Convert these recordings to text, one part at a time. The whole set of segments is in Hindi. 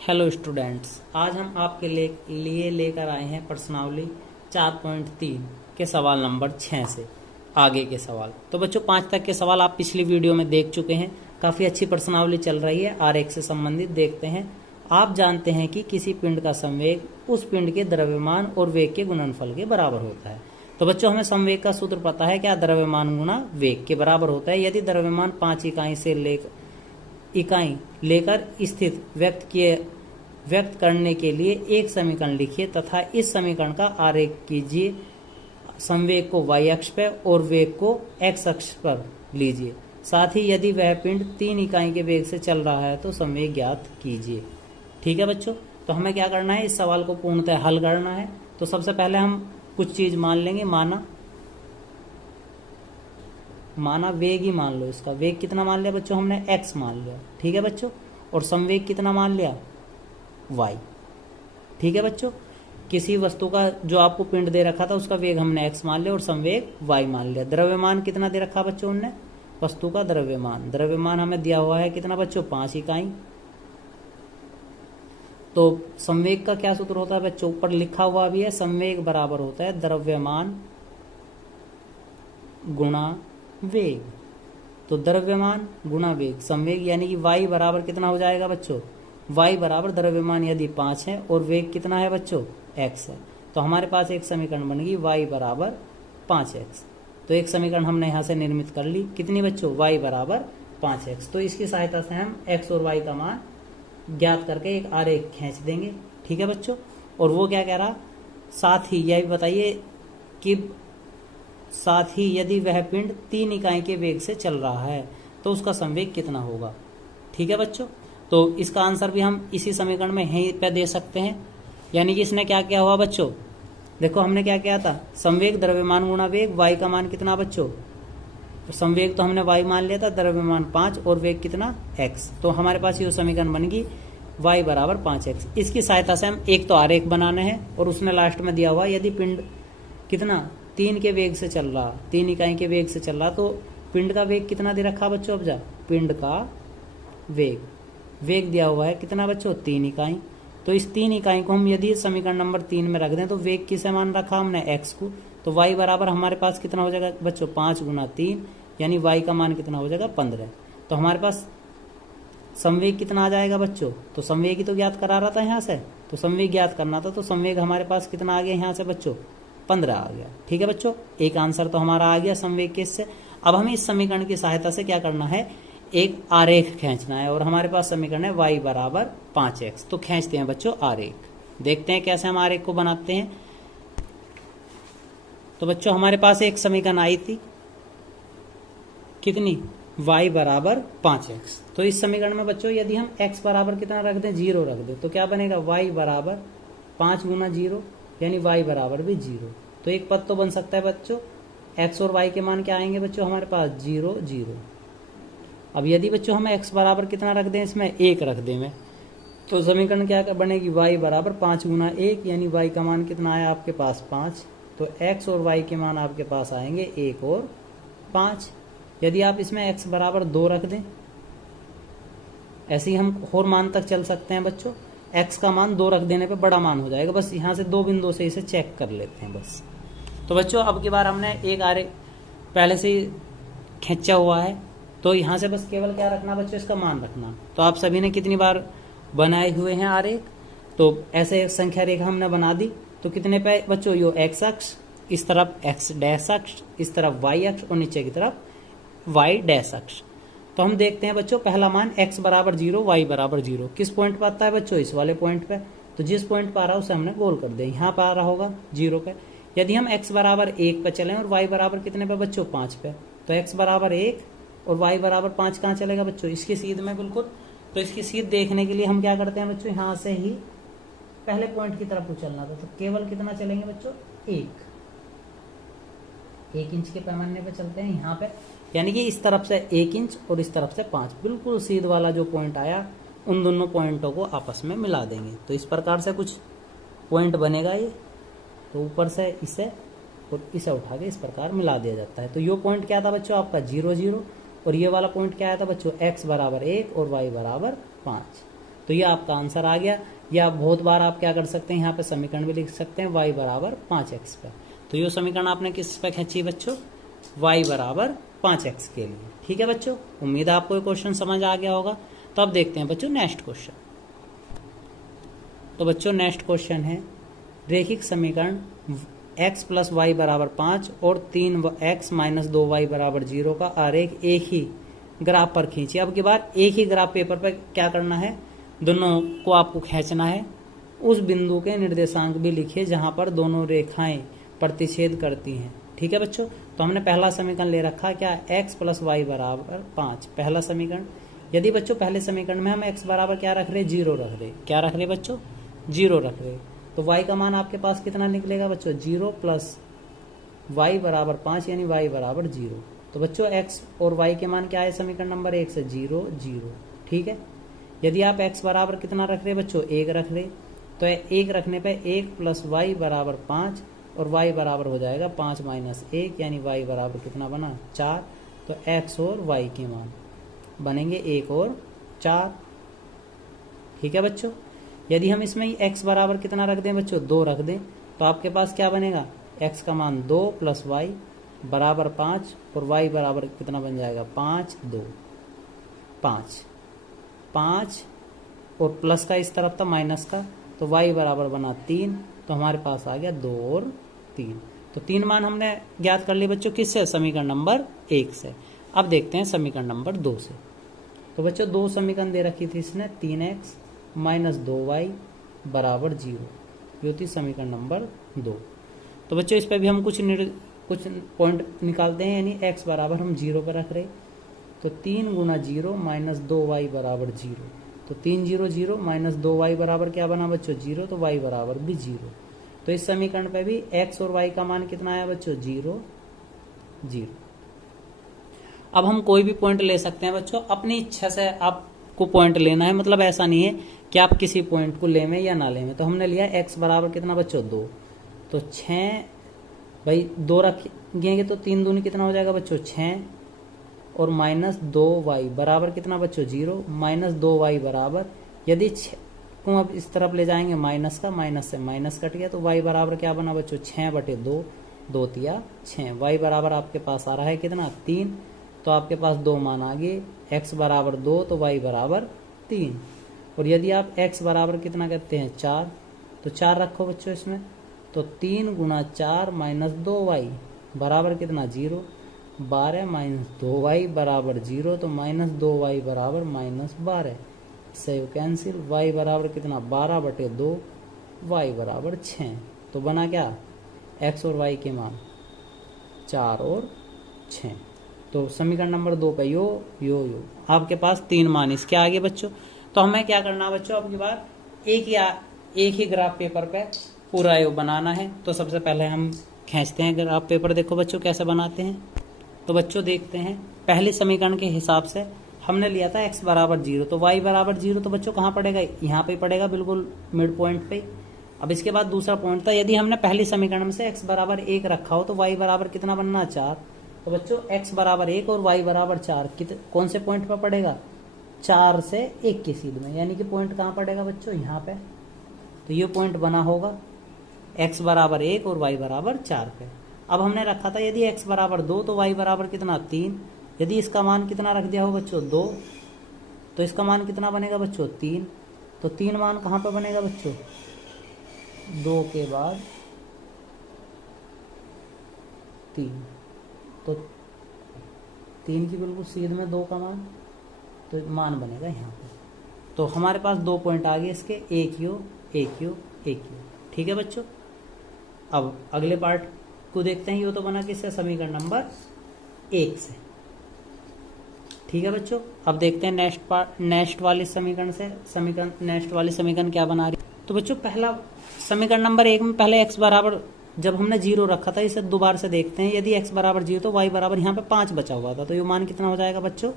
हेलो स्टूडेंट्स, आज हम आपके लिए लेकर आए हैं प्रश्नावली 4.3 के सवाल नंबर 6 से आगे के सवाल। तो बच्चों 5 तक के सवाल आप पिछली वीडियो में देख चुके हैं। काफ़ी अच्छी प्रश्नावली चल रही है। आरेख से संबंधित देखते हैं। आप जानते हैं कि किसी पिंड का संवेग उस पिंड के द्रव्यमान और वेग के गुणनफल के बराबर होता है। तो बच्चों हमें संवेग का सूत्र पता है, क्या? द्रव्यमान गुणा वेग के बराबर होता है। यदि द्रव्यमान 5 इकाई लेकर स्थित व्यक्त करने के लिए एक समीकरण लिखिए तथा इस समीकरण का आरेख कीजिए। संवेग को y अक्ष पर और वेग को x अक्ष पर लीजिए। साथ ही यदि वह पिंड 3 इकाई के वेग से चल रहा है तो संवेग ज्ञात कीजिए। ठीक है बच्चों, तो हमें क्या करना है? इस सवाल को पूर्णतः हल करना है। तो सबसे पहले हम कुछ चीज मान लेंगे। माना वेग ही मान लो। इसका वेग कितना मान लिया बच्चों? हमने x मान लिया। ठीक है बच्चों, और संवेग कितना मान लिया? y। ठीक है बच्चों, किसी वस्तु का जो आपको पिंड दे रखा था उसका वेग हमने x मान लिया और संवेग y मान लिया। द्रव्यमान कितना दे रखा बच्चों उनने? वस्तु का द्रव्यमान हमें दिया हुआ है कितना बच्चों? 5 इकाई। तो संवेग का क्या सूत्र होता है बच्चों? ऊपर लिखा हुआ भी है, संवेग बराबर होता है द्रव्यमान गुणा वेग। तो द्रव्यमान गुणा वेग, संवेग यानी कि y बराबर कितना हो जाएगा बच्चों? y बराबर द्रव्यमान यदि 5 है और वेग कितना है बच्चों? x है। तो हमारे पास एक समीकरण बनेगी y बराबर 5x। तो एक समीकरण हमने यहाँ से निर्मित कर ली। कितनी बच्चों? y बराबर 5x। तो इसकी सहायता से हम x और y का मान ज्ञात करके एक आरेख खींच देंगे। ठीक है बच्चों, और वो क्या कह रहा? साथ ही यह भी बताइए कि साथ ही यदि वह पिंड 3 इकाई के वेग से चल रहा है तो उसका संवेग कितना होगा। ठीक है बच्चों, तो इसका आंसर भी हम इसी समीकरण में यहीं पे दे सकते हैं। यानी कि इसने क्या किया हुआ बच्चों? देखो हमने क्या किया था? संवेग द्रव्यमान गुणा वेग, y का मान कितना बच्चों? संवेग तो हमने y मान लिया था, द्रव्यमान 5 और वेग कितना? x। तो हमारे पास ये समीकरण बनेगी y बराबर 5x। इसकी सहायता से हम एक तो आरेख बनाने हैं और उसने लास्ट में दिया हुआ यदि पिंड कितना 3 के वेग से चल रहा, 3 इकाई के वेग से चल रहा, तो पिंड का वेग कितना दे रखा बच्चों? अब जा पिंड का वेग दिया हुआ है कितना बच्चों? 3 इकाई। तो इस 3 इकाई को हम यदि समीकरण नंबर 3 में रख दें तो वेग किसे मान रखा हमने? x को। तो y बराबर हमारे पास कितना हो जाएगा बच्चों? 5 गुना 3, यानी y का मान कितना हो जाएगा? 15। तो हमारे पास संवेग कितना आ जाएगा बच्चों? तो संवेग ही तो ज्ञात करा रहा था यहाँ से, तो संवेग ज्ञात करना था। तो संवेग हमारे पास कितना आ गया यहाँ से बच्चों? 15 आ गया। ठीक है बच्चों, एक आंसर तो हमारा आ गया संवेग के इससे। अब हमें इस समीकरण की सहायता से क्या करना है? एक आरेख खींचना है और हमारे पास समीकरण है y बराबर 5x। तो खींचते हैं बच्चों आरेख। देखते हैं कैसे हम आरेख को बनाते हैं। तो बच्चों हमारे पास एक समीकरण आई थी कितनी? y बराबर 5x। तो इस समीकरण में बच्चों यदि हम x बराबर कितना रख दें? 0 रख दें, तो क्या बनेगा? y बराबर 5 गुना 0, यानी y बराबर भी 0। तो एक पद तो बन सकता है बच्चों। x और y के मान क्या आएंगे बच्चों हमारे पास? 0 0। अब यदि बच्चों हम x बराबर कितना रख दें? इसमें 1 रख दें में, तो समीकरण क्या बनेगी? y बराबर 5 गुना 1, यानी y का मान कितना आया आपके पास? 5। तो x और y के मान आपके पास आएंगे 1 और 5। यदि आप इसमें x बराबर 2 रख दें, ऐसे ही हम और मान तक चल सकते हैं बच्चों। x का मान 2 रख देने पे बड़ा मान हो जाएगा। बस यहाँ से 2 बिंदुओं से इसे चेक कर लेते हैं बस। तो बच्चों अब की बार हमने एक आरेख पहले से ही खींचा हुआ है, तो यहाँ से बस केवल क्या रखना बच्चों? इसका मान रखना। तो आप सभी ने कितनी बार बनाए हुए हैं आरेख? तो ऐसे संख्या रेखा हमने बना दी। तो कितने पे बच्चों? यो x अक्ष, इस तरफ x डैश अक्ष, इस तरफ y अक्ष और नीचे की तरफ y डैश अक्ष। तो हम देखते हैं बच्चों पहला मान x बराबर 0, y बराबर 0 किस पॉइंट पर आता है बच्चों? इस वाले पॉइंट पे। तो जिस पॉइंट पर आ रहा है उसे हमने गोल कर दिया। यहाँ पर आ रहा होगा 0 पे। यदि हम x बराबर 1 पे चलें और y बराबर कितने पे बच्चों? 5 पे, तो x बराबर 1 और y बराबर 5 कहाँ चलेगा बच्चों? इसकी सीध में बिल्कुल। तो इसकी सीध देखने के लिए हम क्या करते हैं बच्चों? यहाँ से ही पहले पॉइंट की तरफ उछलना था। तो केवल कितना चलेंगे बच्चों? 1 इंच के पैमाने पे चलते हैं यहाँ पे, यानी कि इस तरफ से 1 इंच और इस तरफ से 5। बिल्कुल सीध वाला जो पॉइंट आया उन दोनों पॉइंटों को आपस में मिला देंगे। तो इस प्रकार से कुछ पॉइंट बनेगा ये। तो ऊपर से इसे और इसे उठा के इस प्रकार मिला दिया जाता है। तो ये पॉइंट क्या था बच्चों? आपका 0 0। और ये वाला पॉइंट क्या आया था बच्चों? x बराबर 1 और y बराबर 5। तो ये आपका आंसर आ गया। या बहुत बार आप क्या कर सकते हैं, यहाँ पे समीकरण भी लिख सकते हैं y बराबर 5x पर। तो ये समीकरण आपने किस पे खींची बच्चों, y बराबर 5x के लिए। ठीक है बच्चों, उम्मीद है आपको ये क्वेश्चन समझ आ गया होगा। तो अब देखते हैं बच्चों नेक्स्ट क्वेश्चन। तो बच्चों नेक्स्ट क्वेश्चन है, रेखिक समीकरण x प्लस वाई बराबर 5 और 3x माइनस 2y बराबर 0 का आरेख एक ही ग्राफ पर खींचिए। अब की बार एक ही ग्राफ पेपर पर क्या करना है, दोनों को आपको खींचना है। उस बिंदु के निर्देशांक भी लिखिए जहां पर दोनों रेखाएं प्रतिच्छेद करती हैं। ठीक है बच्चों, तो हमने पहला समीकरण ले रखा क्या, x प्लस वाई बराबर 5, पहला समीकरण। यदि बच्चों पहले समीकरण में हम x बराबर क्या रख रहे, 0 रख रहे, क्या रख रहे बच्चों, 0 रख रहे, तो y का मान आपके पास कितना निकलेगा बच्चों, 0 प्लस y बराबर 5 यानी y बराबर 0। तो बच्चों x और y के मान क्या है समीकरण नंबर 1 से, 0 0। ठीक है, यदि आप x बराबर कितना रख रहे बच्चों, 1 रख रहे, तो 1 रखने पे 1 प्लस वाई बराबर 5 और y बराबर हो जाएगा 5 माइनस 1 यानी y बराबर कितना बना, 4। तो x और y के मान बनेंगे 1 और 4। ठीक है बच्चों, यदि हम इसमें x बराबर कितना रख दें बच्चों, 2 रख दें, तो आपके पास क्या बनेगा, x का मान 2 प्लस y बराबर 5 और y बराबर कितना बन जाएगा, 5 2 5 5 और प्लस का इस तरफ था माइनस का, तो y बराबर बना 3। तो हमारे पास आ गया 2 और 3। तो 3 मान हमने ज्ञात कर लिए बच्चों किससे, समीकरण नंबर 1 से। अब देखते हैं समीकरण नंबर 2 से। तो बच्चों 2 समीकरण दे रखी थी इसने, 3x माइनस 2y बराबर 0, ये होती समीकरण नंबर 2। तो बच्चों इस पर भी हम कुछ पॉइंट निकालते हैं, यानी x बराबर हम 0 पर रख रहे, तो 3 गुना 0 माइनस 2y बराबर 0। तो 3 0 0 माइनस 2y बराबर क्या बना बच्चों, 0, तो y बराबर भी 0। तो इस समीकरण पे भी x और y का मान कितना आया बच्चों, 0 0। अब हम कोई भी पॉइंट ले सकते हैं बच्चों, अपनी इच्छा से आपको पॉइंट लेना है, मतलब ऐसा नहीं है कि आप किसी पॉइंट को लें या ना लें। तो हमने लिया x बराबर कितना बच्चों, 2, तो 6 भाई 2 रखेंगे तो 3 दूनी कितना हो जाएगा बच्चों, 6 और माइनस 2y बराबर कितना बच्चों, 0। माइनस 2y बराबर, यदि 6 को अब इस तरफ ले जाएंगे माइनस का, माइनस से माइनस कट गया, तो y बराबर क्या बना बच्चों, 6/2, 2 तिया 6। y बराबर आपके पास आ रहा है कितना, 3। तो आपके पास 2 मान आ गए, x बराबर 2 तो y बराबर 3। और यदि आप x बराबर कितना करते हैं, 4, तो 4 रखो बच्चों इसमें, तो 3 गुना 4 माइनस 2y बराबर कितना, 0। 12 माइनस 2y बराबर 0, तो माइनस 2y बराबर माइनस 12, सेव कैंसिल, y बराबर कितना, 12/2, y बराबर 6। तो बना क्या, x और y के मान 4 और 6। तो समीकरण नंबर 2 पे यो आपके पास 3 मान इसके आगे बच्चों। तो हमें क्या करना है बच्चों, अब की बार एक ही ग्राफ पेपर पे पूरा यो बनाना है। तो सबसे पहले हम खींचते हैं ग्राफ पेपर, देखो बच्चों कैसे बनाते हैं। तो बच्चों देखते हैं, पहले समीकरण के हिसाब से हमने लिया था x बराबर 0, तो y बराबर 0 तो बच्चों कहाँ पड़ेगा, यहाँ पे पड़ेगा, बिल्कुल मिड पॉइंट पे। अब इसके बाद दूसरा पॉइंट था, यदि हमने पहली समीकरण में से x बराबर 1 रखा हो तो y बराबर कितना बनना, 4। तो बच्चों x बराबर 1 और y बराबर 4 कौन से पॉइंट पर पड़ेगा, 4 से 1 की सीध में, यानी कि पॉइंट कहाँ पड़ेगा बच्चों, यहाँ पे। तो ये पॉइंट बना होगा x बराबर 1 और y बराबर 4 पे। अब हमने रखा था यदि x बराबर 2 तो y बराबर कितना, 3। यदि इसका मान कितना रख दिया हो बच्चों, 2, तो इसका मान कितना बनेगा बच्चों, 3। तो 3 मान कहाँ पे बनेगा बच्चों, 2 के बाद 3, तो 3 की बिल्कुल सीध में 2 का मान, तो मान बनेगा यहाँ पे। तो हमारे पास 2 पॉइंट आ गए इसके, एक यो। ठीक है बच्चों, अब अगले पार्ट को देखते हैं। ये तो बना किससे, समीकरण नंबर 1 से। ठीक है बच्चों, अब देखते हैं नेक्स्ट वाले समीकरण से। नेक्स्ट वाली समीकरण क्या बना रही। तो बच्चों पहला समीकरण नंबर 1 में पहले x बराबर जब हमने 0 रखा था, इसे दोबारा से देखते हैं। यदि x बराबर 0 तो y बराबर यहाँ पे 5 बचा हुआ था, तो ये मान कितना हो जाएगा बच्चों,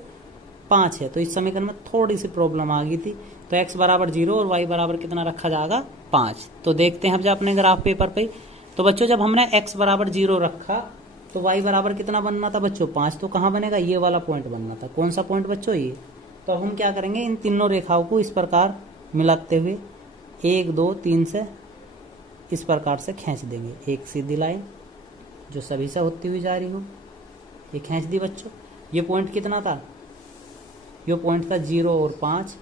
5 है। तो इस समीकरण में थोड़ी सी प्रॉब्लम आ गई थी, तो x बराबर 0 और y बराबर कितना रखा जाएगा, 5। तो देखते हैं अब जब अपने ग्राफ पेपर पे। तो बच्चों जब हमने x बराबर 0 रखा तो y बराबर कितना बनना था बच्चों, 5। तो कहाँ बनेगा, ये वाला पॉइंट बनना था। कौन सा पॉइंट बच्चों, ये। तो अब हम क्या करेंगे, इन तीनों रेखाओं को इस प्रकार मिलाते हुए 1 2 3 से इस प्रकार से खींच देंगे एक सीधी लाइन जो सभी से होती हुई जा रही हो। ये खींच दी बच्चों। ये पॉइंट कितना था, ये पॉइंट था 0 और 5,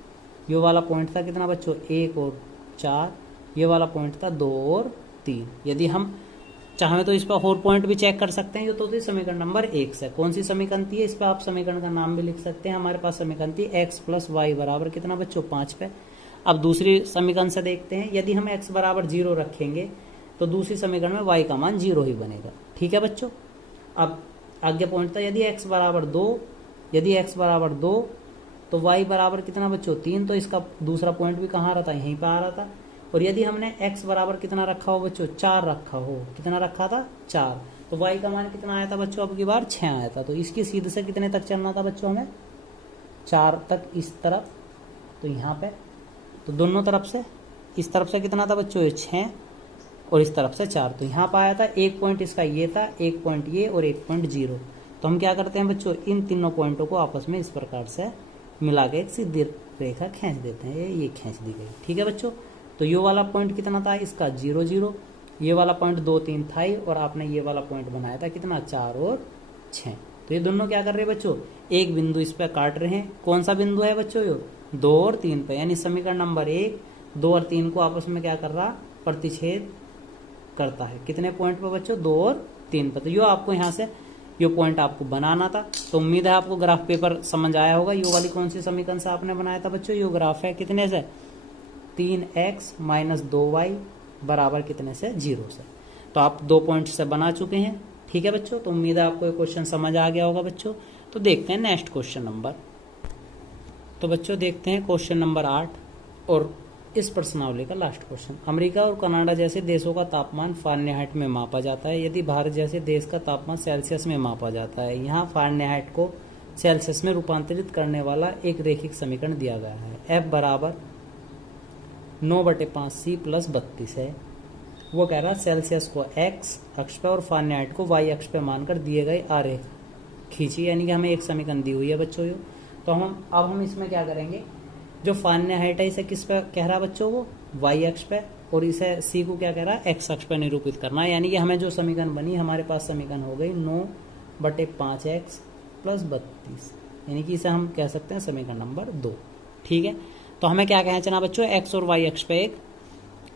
ये वाला पॉइंट था कितना बच्चों 1 और 4, ये वाला पॉइंट था 2 और 3। यदि हम चाहें तो इस पर और पॉइंट भी चेक कर सकते हैं। ये तो समीकरण नंबर 1 से कौन सी समीकरण थी, इस पर आप समीकरण का नाम भी लिख सकते हैं। हमारे पास समीकरण थी x + y बराबर कितना बच्चों 5 पे। अब दूसरी समीकरण से देखते हैं। यदि हम x बराबर 0 रखेंगे तो दूसरी समीकरण में y का मान 0 ही बनेगा। ठीक है बच्चों। अब आगे पॉइंट था यदि x बराबर 2, यदि x बराबर 2 तो y बराबर कितना बच्चों 3, तो इसका दूसरा पॉइंट भी कहाँ रहा था, यहीं पर आ रहा था। और यदि हमने x बराबर कितना रखा हो बच्चों 4 रखा हो, कितना रखा था 4, तो y का मान कितना आया था बच्चों अब की बार 6 आया था। तो इसकी सीध से कितने तक चलना था बच्चों हमें 4 तक इस तरफ, तो यहाँ पे तो दोनों तरफ से इस तरफ से कितना था बच्चों 6 और इस तरफ से 4, तो यहाँ पर आया था एक पॉइंट इसका ये था, एक पॉइंट ये और एक पॉइंट 0। तो हम क्या करते हैं बच्चों इन तीनों पॉइंटों को आपस में इस प्रकार से मिला के एक सीधी रेखा खींच देते हैं। ये खींच दी गई। ठीक है बच्चों। तो ये वाला पॉइंट कितना था इसका 0 0, ये वाला पॉइंट 2 3 था ही, और आपने ये वाला पॉइंट बनाया था कितना 4 और 6। तो ये दोनों क्या कर रहे हैं बच्चों एक बिंदु इस पे काट रहे हैं। कौन सा बिंदु है बच्चों ये 2 और 3 पे, यानी समीकरण नंबर 1 2 और 3 को आपस में क्या कर रहा प्रतिच्छेद करता है। कितने पॉइंट पे बच्चों 2 और 3 पे। तो यो आपको यहाँ से यो पॉइंट आपको बनाना था। तो उम्मीद है आपको ग्राफ पेपर समझ आया होगा। यो वाली कौन सी समीकरण से आपने बनाया था बच्चों, यो ग्राफ है कितने से 3x - 2y बराबर कितने से 0 से। तो आप 2 पॉइंट से बना चुके हैं। ठीक है बच्चों। तो उम्मीद है आपको ये क्वेश्चन समझ आ गया होगा बच्चों। तो देखते हैं नेक्स्ट क्वेश्चन नंबर। तो बच्चों देखते हैं क्वेश्चन नंबर 8 और इस प्रश्नावली का लास्ट क्वेश्चन। अमेरिका और कनाडा जैसे देशों का तापमान फ़ारेनहाइट में मापा जाता है, यदि भारत जैसे देश का तापमान सेल्सियस में मापा जाता है। यहाँ फ़ारेनहाइट को सेल्सियस में रूपांतरित करने वाला एक रैखिक समीकरण दिया गया है। F बराबर 9/5C + 32 है। वो कह रहा है सेल्सियस को x अक्ष पे और फ़ारेनहाइट को y अक्ष पे मानकर दिए गए आरेख खींची, यानी कि हमें एक समीकरण दी हुई है बच्चों यो। तो हम इसमें क्या करेंगे, जो फ़ारेनहाइट है इसे किस पे कह रहा है बच्चों वो y अक्ष पे, और इसे c को क्या कह रहा है x अक्ष पे निरूपित करना है। यानी कि हमें जो समीकरण बनी हमारे पास समीकरण हो गई 9/5x + 32, यानी कि इसे हम कह सकते हैं समीकरण नंबर 2। ठीक है। तो हमें क्या खींचना बच्चों x और y अक्ष पे एक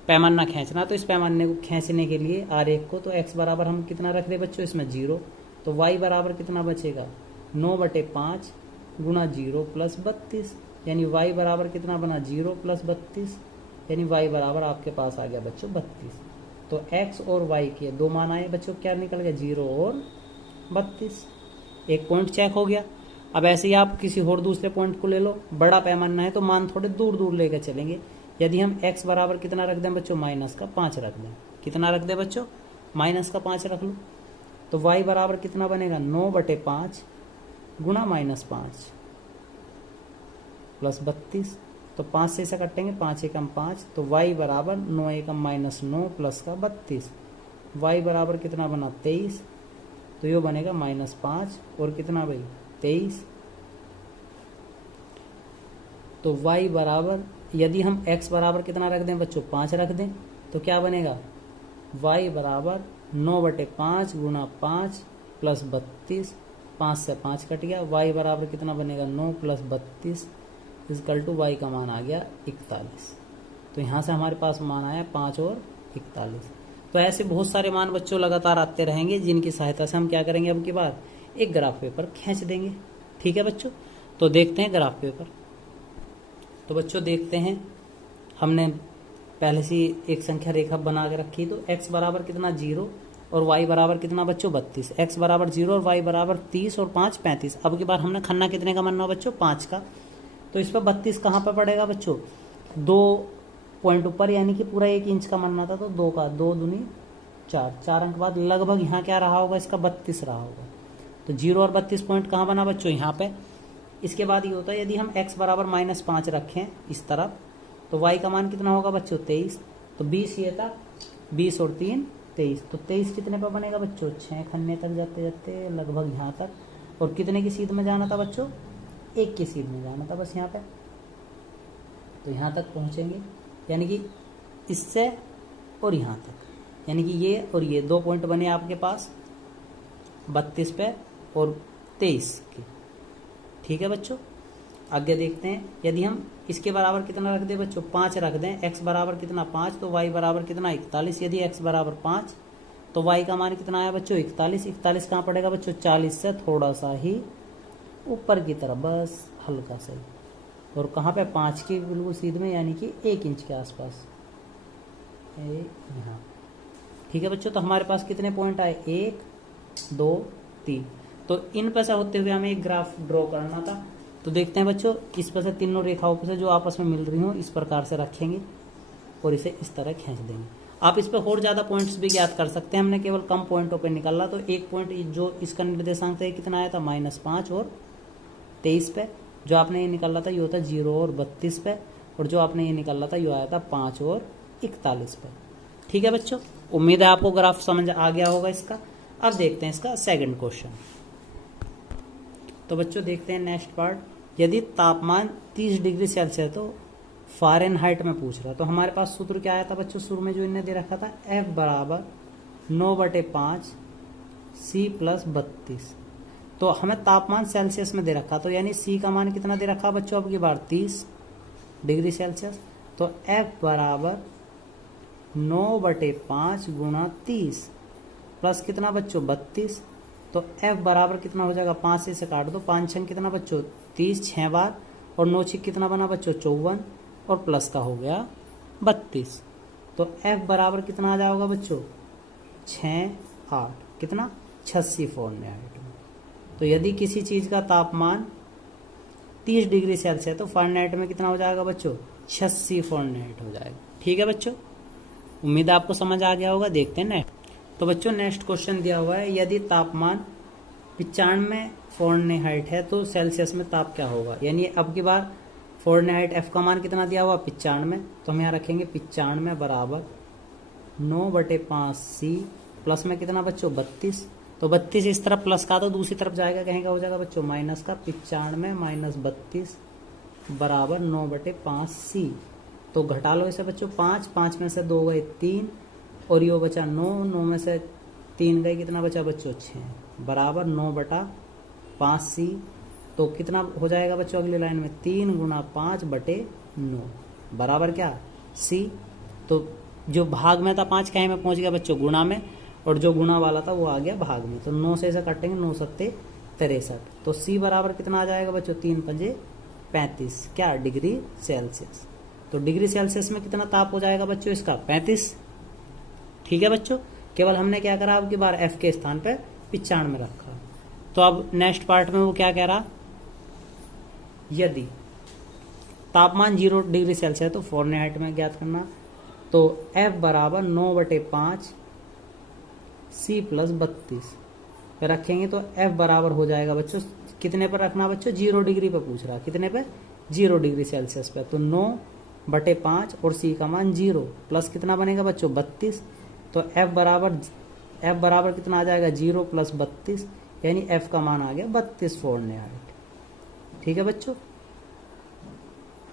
पैमाना खींचना। तो इस पैमाने को खींचने के लिए आरेख को तो x बराबर हम कितना रख दे बच्चों इसमें 0, तो y बराबर कितना बचेगा 9/5 × 0 + 32, यानी y बराबर कितना बना 0 + 32, यानी y बराबर आपके पास आ गया बच्चों 32। तो x और y के 2 मान आए बच्चों, क्या निकल गया 0 और 32। एक पॉइंट चेक हो गया। अब ऐसे ही आप किसी और दूसरे पॉइंट को ले लो। बड़ा पैमाना है तो मान थोड़े दूर दूर लेकर चलेंगे। यदि हम x बराबर कितना रख दें बच्चों -5 रख दें, कितना रख दें बच्चों -5 रख लो, तो y बराबर कितना बनेगा 9/5 × -5 + 32। तो 5 से इसे कटेंगे, 5 एकम 5, तो y बराबर 9 एकम -9 + का 32, y बराबर कितना बना 23। तो ये बनेगा -5 और कितना भाई 23। तो y बराबर यदि हम x बराबर कितना रख दें बच्चों 5 रख दें, तो क्या बनेगा y बराबर 9/5 × 5 + 32, 5 से 5 कट गया, y बराबर कितना बनेगा 9 + 32 = y का मान आ गया 41। तो यहाँ से हमारे पास मान आया 5 और 41। तो ऐसे बहुत सारे मान बच्चों लगातार आते रहेंगे, जिनकी सहायता से हम क्या करेंगे अब की बार एक ग्राफ पेपर खींच देंगे। ठीक है बच्चों। तो देखते हैं ग्राफ पेपर। तो बच्चों देखते हैं, हमने पहले से एक संख्या रेखा बना के रखी। तो x बराबर कितना 0 और y बराबर कितना बच्चों 32, x बराबर 0 और y बराबर 30 और 5 35। अब की बार हमने खन्ना कितने का बनना बच्चों 5 का। तो इस पर 32 कहाँ पर पड़ेगा बच्चों 2 पॉइंट ऊपर, यानी कि पूरा 1 इंच का बनना था, तो 2 का 2 दूनी 4 अंक बाद लगभग यहाँ क्या रहा होगा इसका 32 रहा होगा। तो 0 और 32 पॉइंट कहाँ बना बच्चों यहाँ पे। इसके बाद ये होता है यदि हम x बराबर -5 रखें इस तरफ, तो y का मान कितना होगा बच्चों 23। तो 20 ये था, 20 और 3 23, तो 23 कितने पर बनेगा बच्चों 6 खन्ने तक जाते जाते लगभग यहाँ तक। और कितने की सीध में जाना था बच्चों 1 की सीध में जाना था बस यहाँ पे। तो यहाँ तक पहुँचेंगे, यानी कि इससे और यहाँ तक, यानी कि ये और ये 2 पॉइंट बने आपके पास 32 पे और 23 के। ठीक है बच्चों, आगे देखते हैं। यदि हम इसके बराबर कितना रख दें बच्चों, 5 रख दें, x बराबर कितना 5, तो y बराबर कितना 41। यदि x बराबर 5 तो y का मान कितना आया बच्चों 41। 41 कहाँ पड़ेगा बच्चों, 40 से थोड़ा सा ही ऊपर की तरफ, बस हल्का सा ही, और कहाँ पे 5 के बिल्कुल सीध में, यानी कि 1 इंच के आसपास यहाँ। ठीक है बच्चों, तो हमारे पास कितने पॉइंट आए, 1 2 3। तो इन पर से होते हुए हमें एक ग्राफ ड्रॉ करना था। तो देखते हैं बच्चों, इस पर से तीनों रेखाओं पर से जो आपस में मिल रही हो इस प्रकार से रखेंगे और इसे इस तरह खींच देंगे। आप इस पर और ज़्यादा पॉइंट्स भी ज्ञात कर सकते हैं, हमने केवल कम पॉइंटों पर निकाला। तो एक पॉइंट जो इसका निर्देशांक था कितना आया था, -5 और 23 पे। जो आपने ये निकाला था ये होता 0 और 32 पे, और जो आपने ये निकाला था ये आया था 5 और 41 पे। ठीक है बच्चों, उम्मीद है आपको ग्राफ समझ आ गया होगा इसका। अब देखते हैं इसका सेकंड क्वेश्चन। तो बच्चों देखते हैं नेक्स्ट पार्ट। यदि तापमान 30 डिग्री सेल्सियस तो फ़ारेनहाइट में पूछ रहा है, तो हमारे पास सूत्र क्या आया था बच्चों, शुरू में जो इन्हें दे रखा था, F बराबर 9/5 C + 32। तो हमें तापमान सेल्सियस में दे रखा, तो यानी C का मान कितना दे रखा बच्चों, अब की बार 30 डिग्री सेल्सियस। तो F बराबर 9/5 × 30 प्लस कितना बच्चों 32। तो F बराबर कितना हो जाएगा, 5 से इसे काट दो, 5 छंग कितना बच्चों 30, 6 बार, और 9 छिक कितना बना बच्चों 54, और प्लस का हो गया 32। तो F बराबर कितना आ जाएगा बच्चों 6 8 कितना 86 फ़ारेनहाइट में। तो यदि किसी चीज़ का तापमान 30 डिग्री सेल्सियस है तो फ़ारेनहाइट में कितना हो जाएगा बच्चों 86 फ़ारेनहाइट हो जाएगा। ठीक है बच्चों, उम्मीद आपको समझ आ गया होगा। देखते हैं नेक्स्ट। तो बच्चों नेक्स्ट क्वेश्चन दिया हुआ है, यदि तापमान 95 फ़ारेनहाइट है तो सेल्सियस में ताप क्या होगा। यानी अब की बार फ़ारेनहाइट F का मान कितना दिया हुआ 95, तो हम यहाँ रखेंगे 95 बराबर 9/5 C प्लस में कितना बच्चों 32। तो 32 इस तरफ प्लस का तो दूसरी तरफ जाएगा, कहीं का हो जाएगा बच्चों माइनस का। 95 - 32 बराबर 9/5 C। तो घटा लो इसे बच्चों, 5 में से 2 गए 3, और ये बचा 9 में से 3 गए कितना बचा बच्चों 6 बराबर 9/5 C। तो कितना हो जाएगा बच्चों अगली लाइन में, 3 × 5/9 बराबर क्या C। तो जो भाग में था 5 कहीं में पहुंच गया बच्चों गुणा में, और जो गुणा वाला था वो आ गया भाग में। तो 9 से इसे काटेंगे, 9 7 63। तो C बराबर कितना आ जाएगा बच्चों 3 5 35 क्या डिग्री सेल्सियस। तो डिग्री सेल्सियस में कितना ताप हो जाएगा बच्चों इसका 35। ठीक है बच्चों, केवल हमने क्या करा अब की बार F के स्थान पे 95 रखा। तो अब नेक्स्ट पार्ट में वो क्या कह रहा, यदि तापमान 0 डिग्री सेल्सियस तो फ़ारेनहाइट में ज्ञात करना। तो F बराबर 9/5 C + 32 पे रखेंगे, तो F बराबर हो जाएगा बच्चों कितने पर रखना बच्चों, 0 डिग्री पे पूछ रहा, कितने पे 0 डिग्री सेल्सियस पे। तो 9/5 और C का मान 0 प्लस कितना बनेगा बच्चों 32। तो F बराबर कितना आ जाएगा 0 + 32, यानी F का मान आ गया 32 फ़ारेनहाइट। ठीक है बच्चों,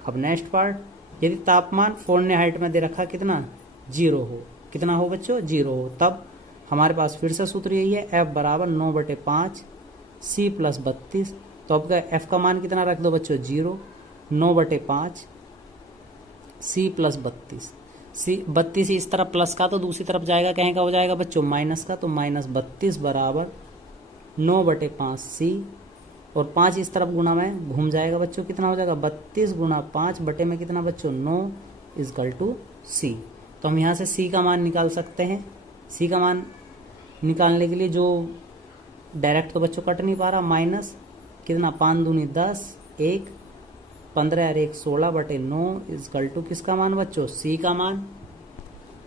अब नेक्स्ट पार्ट। यदि तापमान फ़ारेनहाइट में दे रखा कितना 0 हो, कितना हो बच्चों 0 हो, तब हमारे पास फिर से सूत्र यही है, F बराबर 9/5 C + 32। तो अब F का मान कितना रख दो बच्चों 0, 9/5 C + 32। C 32 इस तरफ प्लस का तो दूसरी तरफ जाएगा, कहीं का हो जाएगा बच्चों माइनस का। तो -32 बराबर 9/5 C, और 5 इस तरफ गुणा में घूम जाएगा बच्चों, कितना हो जाएगा 32 × 5 बटे में कितना बच्चों 9 = C। तो हम यहाँ से C का मान निकाल सकते हैं। C का मान निकालने के लिए जो डायरेक्ट तो बच्चों कट नहीं पा रहा, माइनस कितना 5 दूनी 10, 1 15 और 1 16 बटे 9 = किसका मान बच्चों C का मान।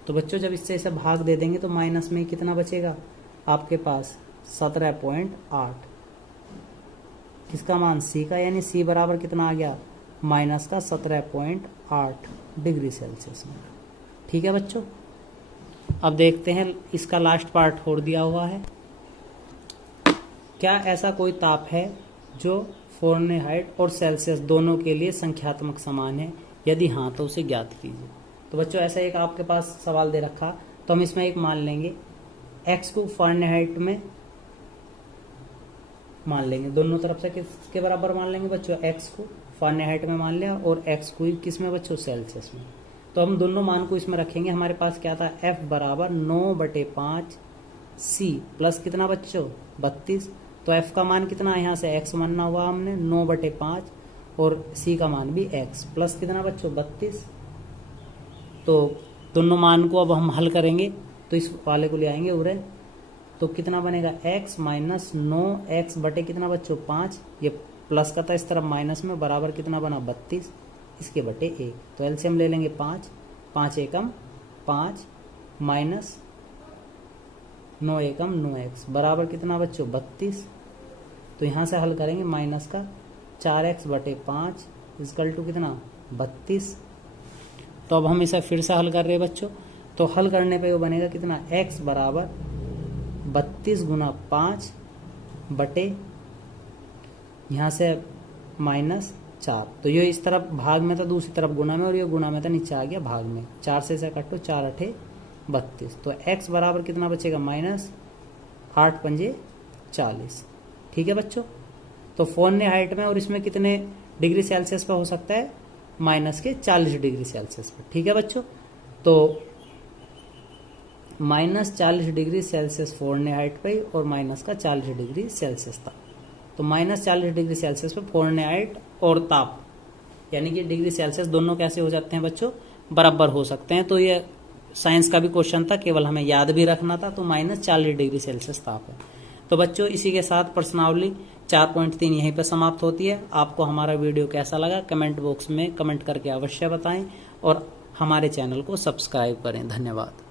तो बच्चों जब इससे इसे भाग दे देंगे तो माइनस में कितना बचेगा आपके पास 17.8 किसका मान C का, यानी C बराबर कितना आ गया माइनस का 17.8 डिग्री सेल्सियस में। ठीक है बच्चों, अब देखते हैं इसका लास्ट पार्ट और दिया हुआ है। क्या ऐसा कोई ताप है जो फ़ारेनहाइट और सेल्सियस दोनों के लिए संख्यात्मक समान है। यदि हाँ तो उसे ज्ञात कीजिए। तो बच्चों ऐसा एक आपके पास सवाल दे रखा, तो हम इसमें एक मान लेंगे x को फारेनहाइट में मान लेंगे, दोनों तरफ से किसके बराबर मान लेंगे बच्चों, x को फारेनहाइट में मान लिया और x को किस में बच्चों, सेल्सियस में। तो हम दोनों मान को इसमें रखेंगे। हमारे पास क्या था, f बराबर 9/5 c प्लस कितना बच्चों, 32। तो f का मान कितना है, यहाँ से x मानना हुआ हमने 9/5 और c का मान भी x प्लस कितना बच्चों, 32। तो दोनों मान को अब हम हल करेंगे, तो इस वाले को ले आएंगे उरे, तो कितना बनेगा, x माइनस 9x बटे कितना बच्चों, 5, ये प्लस का था इस तरफ माइनस में, बराबर कितना बना, 32, इसके बटे 1। तो एलसीएम ले लेंगे 5, 5 एकम 5 माइनस 9 एकम 9x बराबर कितना बच्चों, 32। तो यहाँ से हल करेंगे माइनस का 4x बटे 5 इक्वल टू कितना, 32। तो अब हम इसे फिर से हल कर रहे हैं बच्चों। तो हल करने पे वो बनेगा कितना, x बराबर 32 गुना 5 बटे यहाँ से माइनस 4। तो ये इस तरफ भाग में था, दूसरी तरफ गुना में, और ये गुना में था, नीचे आ गया भाग में। 4 से कटो, 4 अठे 32। तो x बराबर कितना बचेगा, माइनस 8 पंजे 40। ठीक है बच्चों। तो फारेनहाइट में और इसमें कितने डिग्री सेल्सियस पे हो सकता है, माइनस के 40 डिग्री सेल्सियस पे। ठीक है बच्चों। तो माइनस 40 डिग्री सेल्सियस फारेनहाइट पे और माइनस का 40 डिग्री सेल्सियस था। तो माइनस 40 डिग्री सेल्सियस पे फारेनहाइट और ताप यानी कि डिग्री सेल्सियस दोनों कैसे हो जाते हैं बच्चों, बराबर हो सकते हैं। तो ये साइंस का भी क्वेश्चन था, केवल हमें याद भी रखना था। तो माइनस 40 डिग्री सेल्सियस ताप है। तो बच्चों इसी के साथ प्रश्नावली 4.3 यहीं पर समाप्त होती है। आपको हमारा वीडियो कैसा लगा कमेंट बॉक्स में कमेंट करके अवश्य बताएं और हमारे चैनल को सब्सक्राइब करें। धन्यवाद।